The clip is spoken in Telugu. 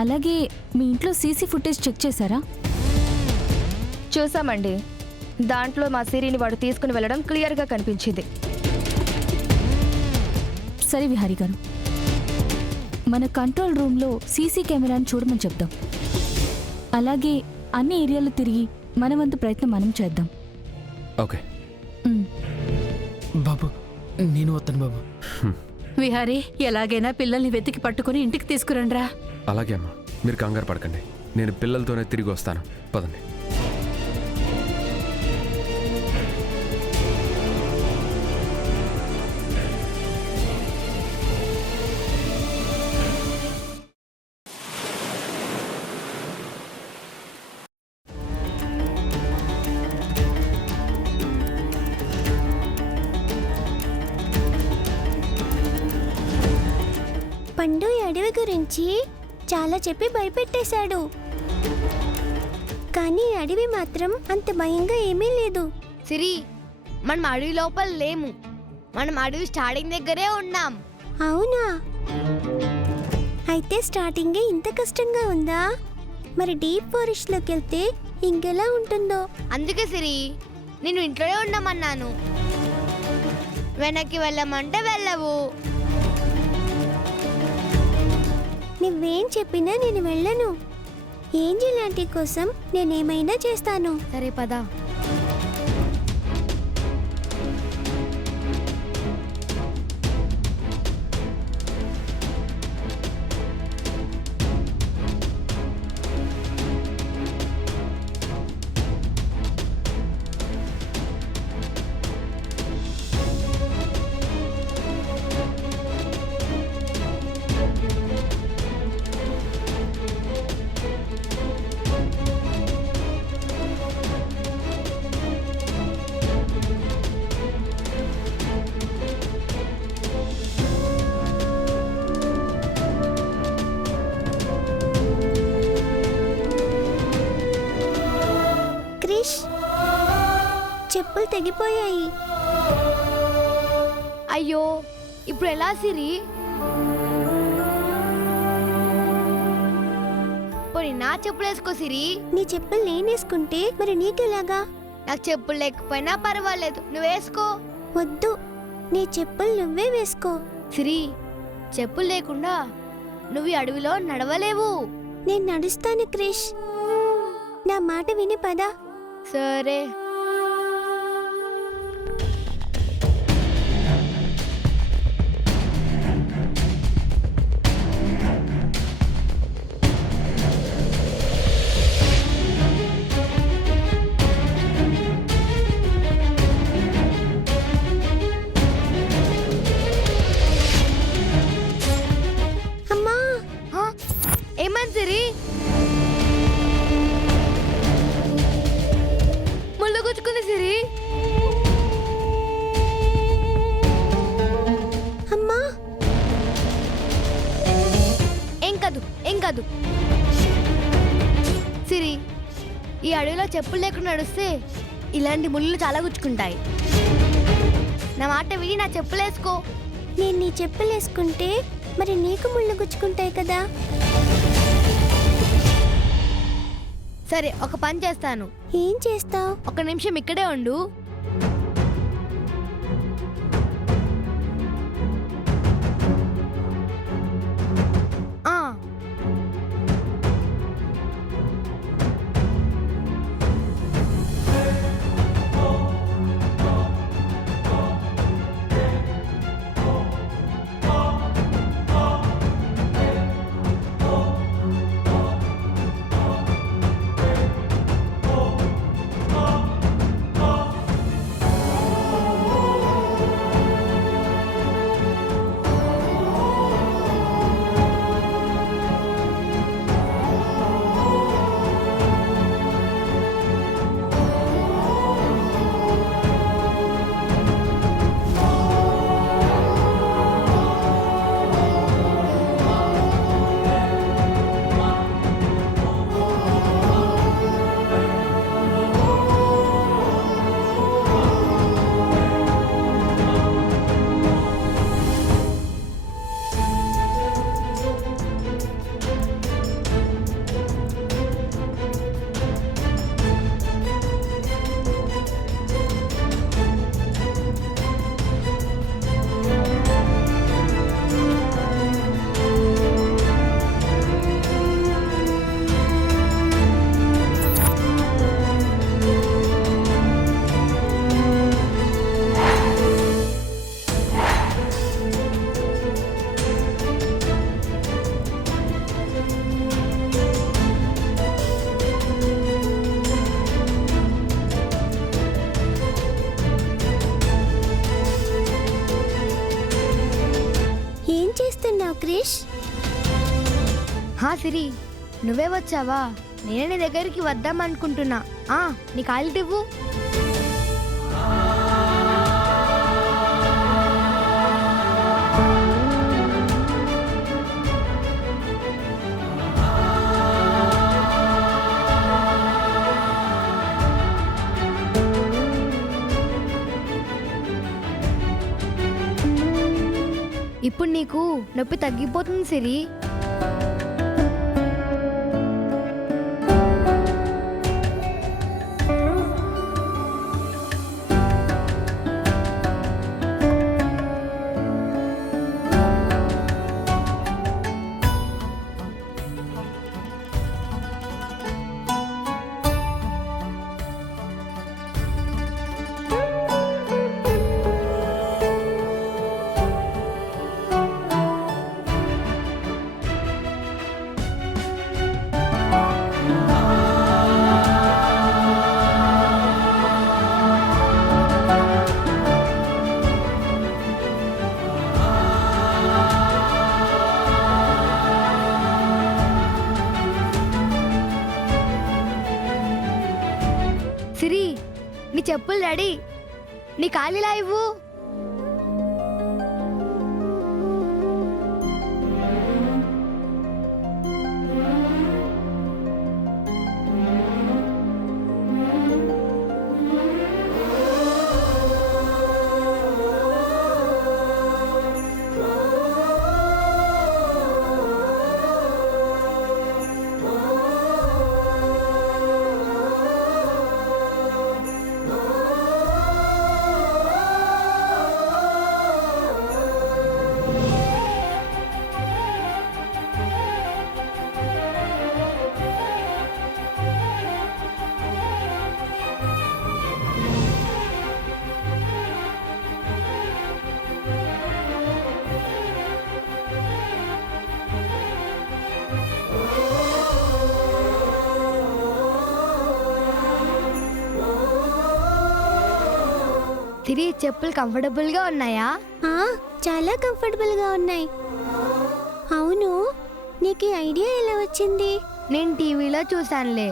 అలాగే మీ ఇంట్లో సీసీ ఫుటేజ్ చెక్ చేశారా? చూసామండి. దాంట్లో మా సిరిని వాడు తీసుకుని వెళ్ళడం క్లియర్గా కనిపించింది. సరే విహారీ గారు, మన కంట్రోల్ రూమ్లో సీసీ కెమెరాని చూడమని చెప్దాం. అలాగే అన్ని ఏరియాలు తిరిగి మన వంతు ప్రయత్నం మనం చేద్దాం. ఓకే బాబు, నేను వస్తాను బాబు. విహారీ, ఎలాగైనా పిల్లల్ని వెతికి పట్టుకుని ఇంటికి తీసుకురండ్రా. అలాగే అమ్మా, మీరు కంగారు పడకండి. నేను పిల్లలతోనే తిరిగి వస్తాను. పదండి. పండు అడవి గురించి చాలా చెప్పి భయపెట్టేశాడు, కానీ అడవి మాత్రం అంత భయంగా ఏమీ లేదు. సిరి, మనం అడవి లోపల లేము, మనం అడవి స్టార్టింగ్ దగ్గరే ఉన్నాం. అవునా? అయితే స్టార్టింగే ఇంత కష్టంగా ఉందా? మరి డీప్ ఫారెస్ట్లోకి వెళ్తే ఇంకెలా ఉంటుందో. అందుకే సిరి, నేను ఇంట్లోనే ఉండమన్నాను. వెనక్కి వెళ్ళమంటే వెళ్ళవు. నువ్వేం చెప్పినా నేను వెళ్ళను. ఏంజిల్ ఆంటీ కోసం నేనేమైనా చేస్తాను. సరే పద. చెప్పులు తెగిపోయాయి. అయ్యో, ఇప్పుడు ఎలా సిరి? పోనీ నా చెప్పులు వేసుకో సిరి. నీ చెప్పులు నేనేసుకుంటే మరి నీకెలాగా? నాకు చెప్పులు లేకపోయినా పర్వాలేదు, నువ్వు వేసుకో. వద్దు, నీ చెప్పులు నువ్వే వేసుకో. సిరి, చెప్పులు లేకుండా నువ్వు ఈ అడవిలో నడవలేవు. నేను నడుస్తాను క్రిష్, నా మాట విని పద. సరే. అమ్మా! ఏమని సిరి? ముళ్ళు గుచ్చుకుంది సిరి. అమ్మా! ఏం కాదు సిరి, ఈ అడవిలో చెప్పులు లేకుండా నడుస్తే ఇలాంటి ముళ్ళు చాలా గుచ్చుకుంటాయి. నా మాట విని నా చెప్పులు వేసుకో. నేను నీ చెప్పులు వేసుకుంటే మరి నీకు ముళ్ళు గుచ్చుకుంటాయి కదా. సరే, ఒక పని చేస్తాను. ఏం చేస్తావు? ఒక నిమిషం ఇక్కడే ఉండు. సిరి, నువ్వే వచ్చావా? నేనే నీ దగ్గరికి వద్దాం అనుకుంటున్నా. నీ కాళ్ళు ఇవ్వు. ఇప్పుడు నీకు నొప్పి తగ్గిపోతుంది సిరి. సిరి, నీ చెప్పులు రెడీ. నీ కాళ్ళు ఇలా ఇవ్వు. సిరి, చెప్పులు కంఫర్టబుల్గా ఉన్నాయా? చాలా కంఫర్టబుల్గా ఉన్నాయి. అవును, నీకు ఈ ఐడియా ఎలా వచ్చింది? నేను టీవీలో చూశానులే.